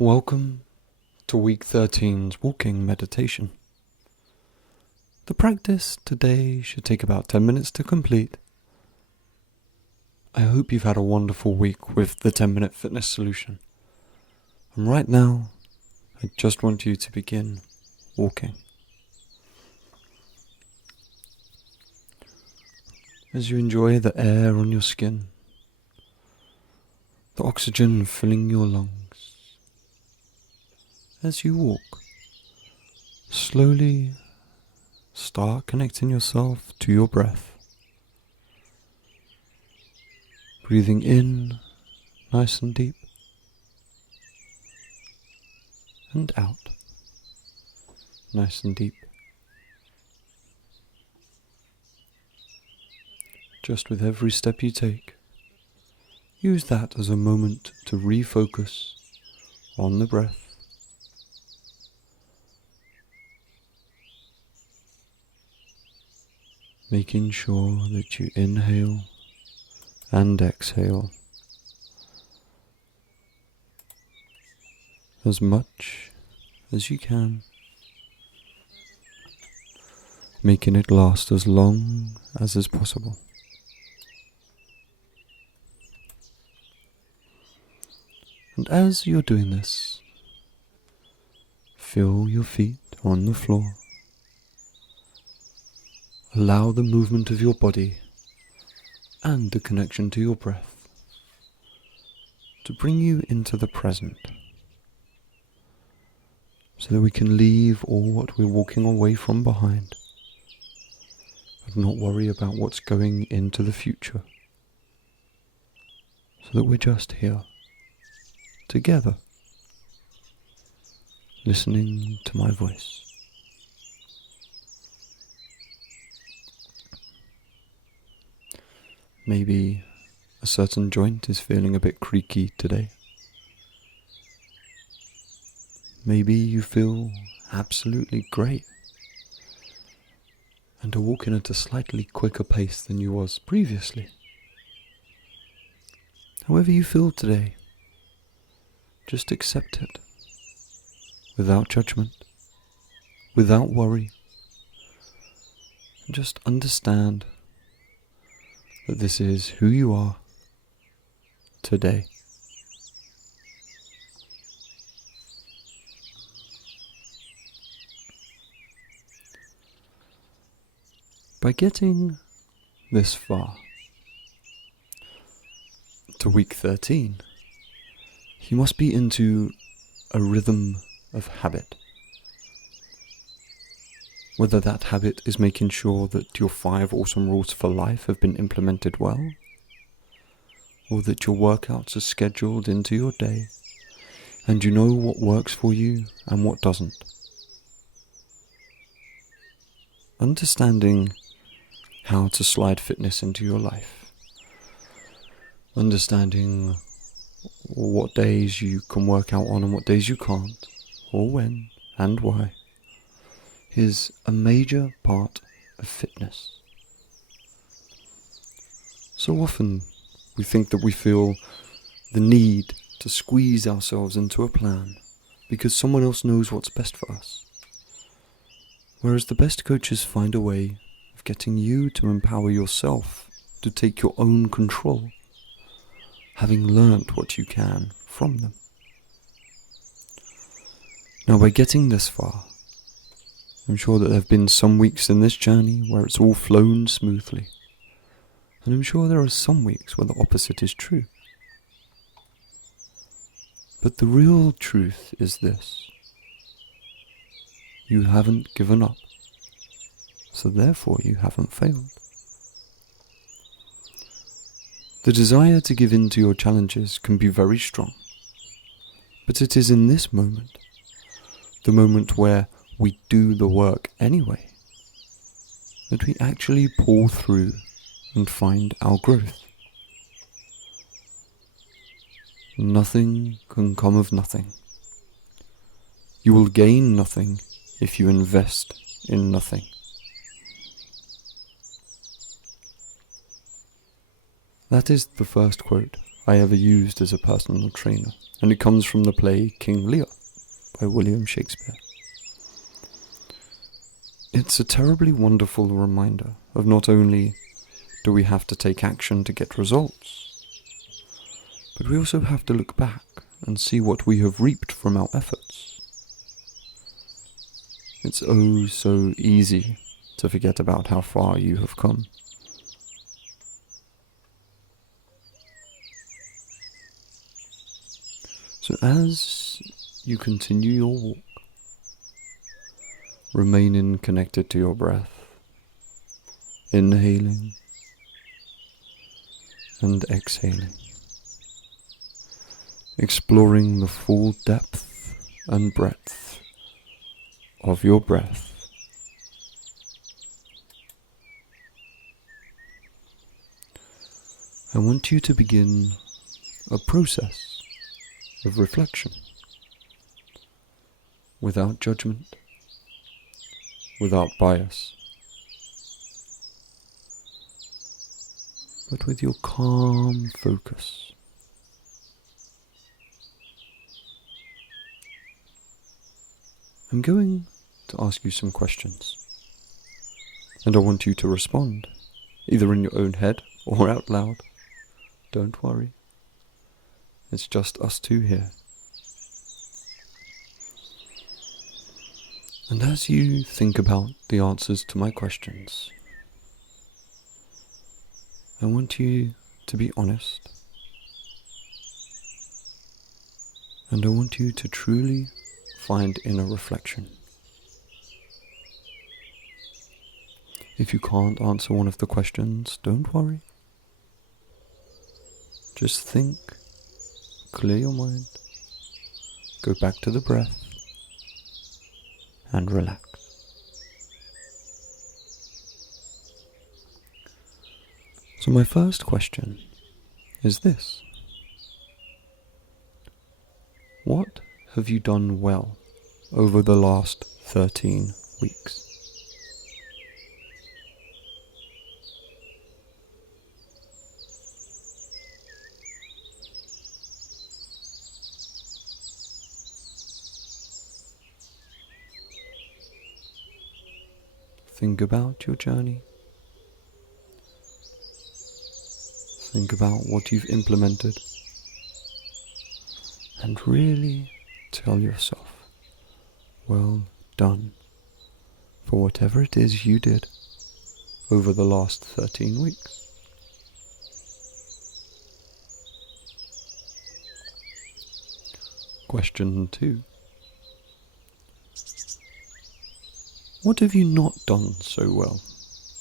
Welcome to week 13's walking meditation. The practice today should take about 10 minutes to complete. I hope you've had a wonderful week with the 10-minute fitness solution. And right now, I just want you to begin walking. As you enjoy the air on your skin, the oxygen filling your lungs, as you walk, slowly start connecting yourself to your breath. Breathing in nice and deep, and out nice and deep. Just with every step you take, use that as a moment to refocus on the breath. Making sure that you inhale and exhale as much as you can, making it last as long as is possible. And as you're doing this, feel your feet on the floor. Allow the movement of your body and the connection to your breath to bring you into the present, so that we can leave all what we're walking away from behind and not worry about what's going into the future, so that we're just here, together, listening to my voice. Maybe a certain joint is feeling a bit creaky today. Maybe you feel absolutely great and are walking at a slightly quicker pace than you was previously. However you feel today, just accept it without judgment, without worry, and just understand that this is who you are today. By getting this far, to week 13, you must be into a rhythm of habit. Whether that habit is making sure that your 5 awesome rules for life have been implemented well, or that your workouts are scheduled into your day, and you know what works for you and what doesn't. Understanding how to slide fitness into your life. Understanding what days you can work out on and what days you can't, or when and why, is a major part of fitness. So often we think that we feel the need to squeeze ourselves into a plan because someone else knows what's best for us. Whereas the best coaches find a way of getting you to empower yourself to take your own control, having learnt what you can from them. Now, by getting this far, I'm sure that there have been some weeks in this journey where it's all flown smoothly, and I'm sure there are some weeks where the opposite is true. But the real truth is this: you haven't given up, so therefore you haven't failed. The desire to give in to your challenges can be very strong, but it is in this moment, the moment where we do the work anyway, that we actually pull through and find our growth. Nothing can come of nothing. You will gain nothing if you invest in nothing. That is the first quote I ever used as a personal trainer, and it comes from the play King Lear by William Shakespeare. It's a terribly wonderful reminder of not only do we have to take action to get results, but we also have to look back and see what we have reaped from our efforts. It's oh so easy to forget about how far you have come. So as you continue your walk, remaining connected to your breath, inhaling and exhaling, exploring the full depth and breadth of your breath. I want you to begin a process of reflection, without judgment, without bias, but with your calm focus. I'm going to ask you some questions, and I want you to respond, either in your own head or out loud. Don't worry, it's just us two here. And as you think about the answers to my questions, I want you to be honest, and I want you to truly find inner reflection. If you can't answer one of the questions, don't worry. Just think, clear your mind, go back to the breath, and relax. So my first question is this: what have you done well over the last 13 weeks? Think about your journey. Think about what you've implemented. And really tell yourself, well done for whatever it is you did over the last 13 weeks. Question 2. What have you not done so well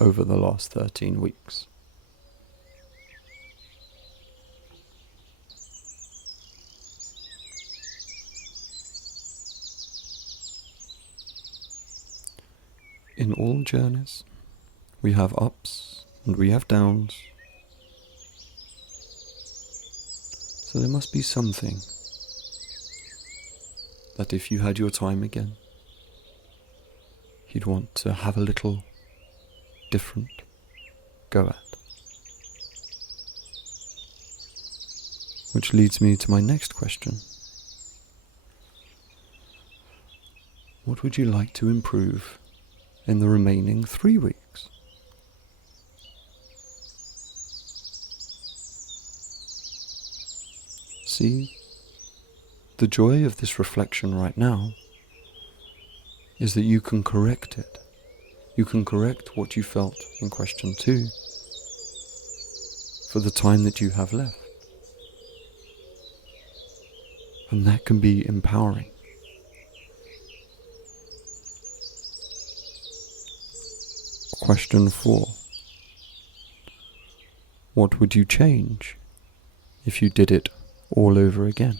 over the last 13 weeks? In all journeys, we have ups and we have downs. So there must be something that if you had your time again, you'd want to have a little different go at. Which leads me to my next question. What would you like to improve in the remaining 3 weeks? See, the joy of this reflection right now is that you can correct it. You can correct what you felt in question 2 for the time that you have left. And that can be empowering. Question 4. What would you change if you did it all over again?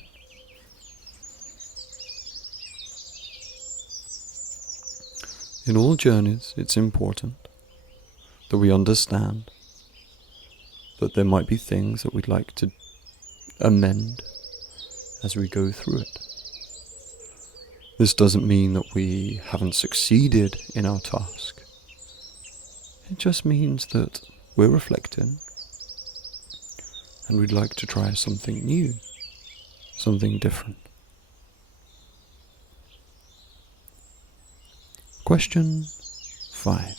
In all journeys, it's important that we understand that there might be things that we'd like to amend as we go through it. This doesn't mean that we haven't succeeded in our task. It just means that we're reflecting and we'd like to try something new, something different. Question 5.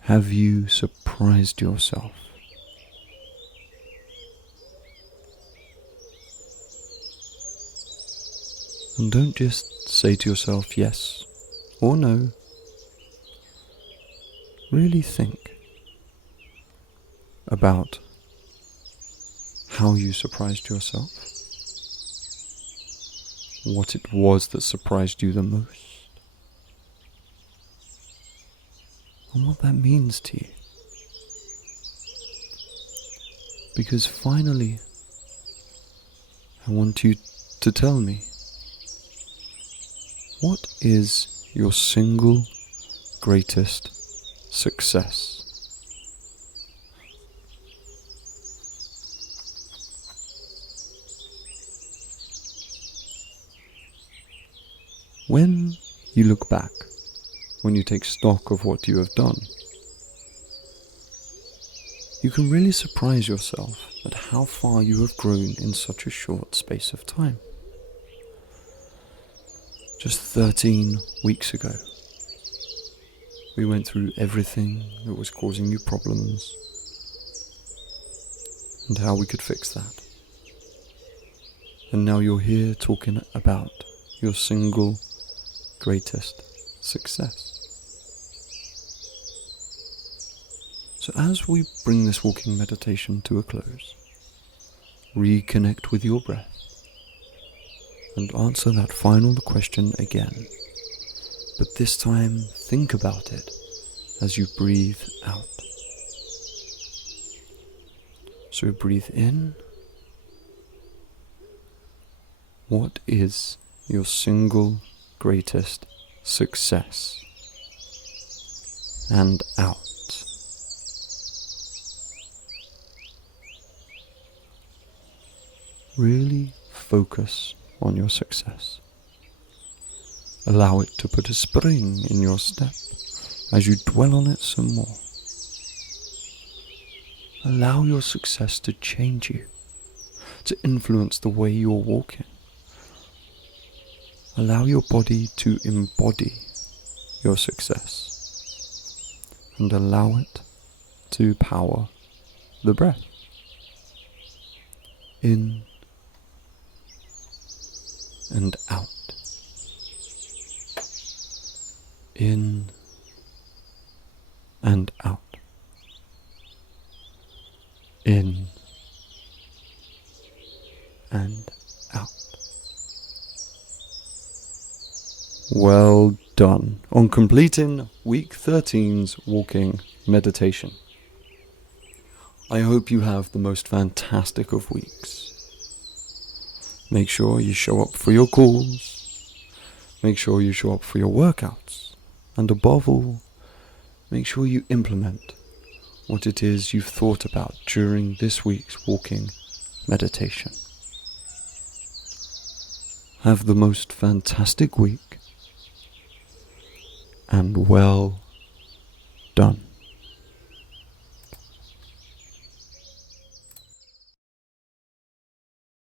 Have you surprised yourself? And don't just say to yourself yes or no. Really think about how you surprised yourself, what it was that surprised you the most, and what that means to you. Because finally, I want you to tell me, what is your single greatest success? When you look back, when you take stock of what you have done, you can really surprise yourself at how far you have grown in such a short space of time. Just 13 weeks ago, we went through everything that was causing you problems and how we could fix that. And now you're here talking about your single greatest success. So as we bring this walking meditation to a close, reconnect with your breath and answer that final question again. But this time, think about it as you breathe out. So breathe in. What is your single greatest success? And out. Really focus on your success. Allow it to put a spring in your step as you dwell on it some more. Allow your success to change you, to influence the way you're walking. Allow your body to embody your success and allow it to power the breath. In and out. In and out. In and out. Well done on completing week 13's walking meditation. I hope you have the most fantastic of weeks. Make sure you show up for your calls. Make sure you show up for your workouts. And above all, make sure you implement what it is you've thought about during this week's walking meditation. Have the most fantastic week, and well done.